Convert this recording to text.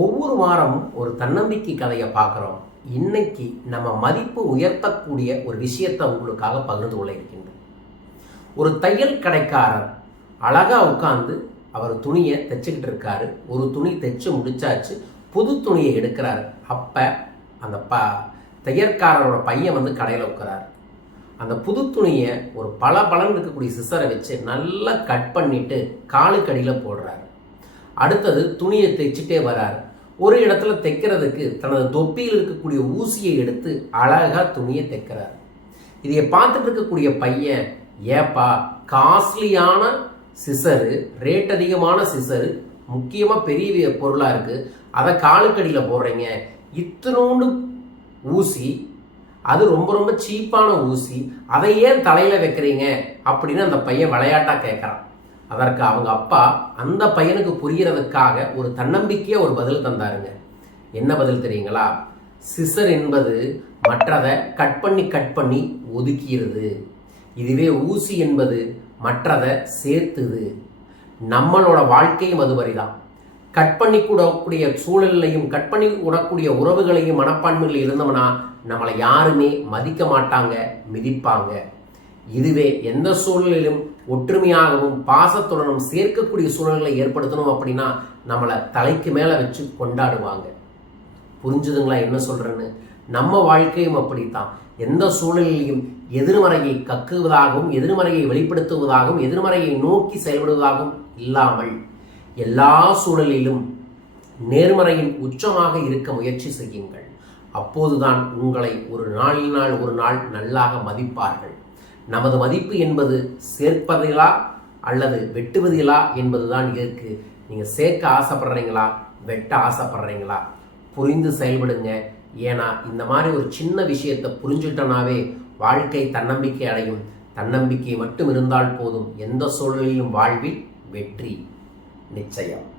ஒவ்வொரு வாரமும் ஒரு தன்னம்பிக்கை கதையை பார்க்குறோம். இன்னைக்கு நம்ம மதிப்பு உயர்த்தக்கூடிய ஒரு விஷயத்தை உங்களுக்காக பகிர்ந்து கொள்ள இருக்கின்றோம். ஒரு தையல் கடைக்காரர் அழகாக உட்காந்து அவர் துணியை தைச்சுக்கிட்டு இருக்காரு. ஒரு துணி தைச்சு முடிச்சாச்சு. புது துணியை எடுக்கிறாரு. அப்போ அந்த ப தையற்காரரோட பையன் வந்து கடையில் உட்கிறாரு அந்த புது துணியை ஒரு பல பலன் இருக்கக்கூடிய சிசரை வச்சு நல்லா கட் பண்ணிவிட்டு காலுக்கடியில் போடுறாரு. அடுத்தது துணியை தைச்சிட்டே வரார். ஒரு இடத்துல தைக்கிறதுக்கு தனது தொப்பியில் இருக்கக்கூடிய ஊசியை எடுத்து அழகாக துணியை தைக்கிறார். இதை பார்த்துட்டு இருக்கக்கூடிய பையன் ஏப்பா காஸ்ட்லியான சிசரு ரேட் அதிகமான சிசரு முக்கியமாக பெரிய பொருளாக இருக்குது அதை காலுக்கடியில் போடுறீங்க. இத்தனோண்டு ஊசி அது ரொம்ப ரொம்ப சீப்பான ஊசி அதை ஏன் தலையில் வைக்கிறீங்க? அப்படின்னு அந்த பையன் விளையாட்டாக கேட்குறான் அதற்கு அவங்க அப்பா அந்த பையனுக்கு புரியறதுக்காக ஒரு தன்னம்பிக்கையா ஒரு பதில் தந்தாருங்க. என்ன பதில் தெரியுங்களா? சிசர் என்பது மற்றதை கட் பண்ணி கட் பண்ணி ஒதுக்கிறது இதுவே ஊசி என்பது மற்றதை சேர்த்துது. நம்மளோட வாழ்க்கையும் அது வரிதான். கட் பண்ணி கூடக்கூடிய சூழலையும் கட் பண்ணி விடக்கூடிய உறவுகளையும் மனப்பான்மையில் இருந்தோம்னா நம்மளை யாருமே மதிக்க மாட்டாங்க மிதிப்பாங்க. இதுவே எந்த சூழலிலும் ஒற்றுமையாகவும் பாசத்துடனும் சேர்க்கக்கூடிய சூழல்களை ஏற்படுத்தணும் அப்படின்னா நம்மளை தலைக்கு மேலே வச்சு கொண்டாடுவாங்க. புரிஞ்சுதுங்களா என்ன சொல்கிறேன்னு நம்ம வாழ்க்கையும் அப்படித்தான். எந்த சூழலிலும் எதிர்மறையை கக்குவதாகவும் எதிர்மறையை வெளிப்படுத்துவதாகவும் எதிர்மறையை நோக்கி செயல்படுவதாகவும் இல்லாமல் எல்லா சூழலிலும் நேர்மறையின் உச்சமாக இருக்க முயற்சி செய்யுங்கள். அப்போதுதான் உங்களை ஒரு நாளில் நாள் ஒரு நாள் நல்லாக மதிப்பார்கள். நமது மதிப்பு என்பது சேர்ப்பதிலா அல்லது வெட்டுவதிலா என்பதுதான் இருக்கு. நீங்க சேர்க்க ஆசைப்படுறீங்களா? வெட்ட ஆசைப்படுறீங்களா? புரிந்து செயல்படுங்க. ஏன்னா இந்த மாதிரி ஒரு சின்ன விஷயத்தை புரிஞ்சுட்டனாவே வாழ்க்கை தன்னம்பிக்கை அடையும். தன்னம்பிக்கை மட்டும் இருந்தால் போதும். எந்த சூழலிலும் வாழ்வில் வெற்றி நிச்சயம்.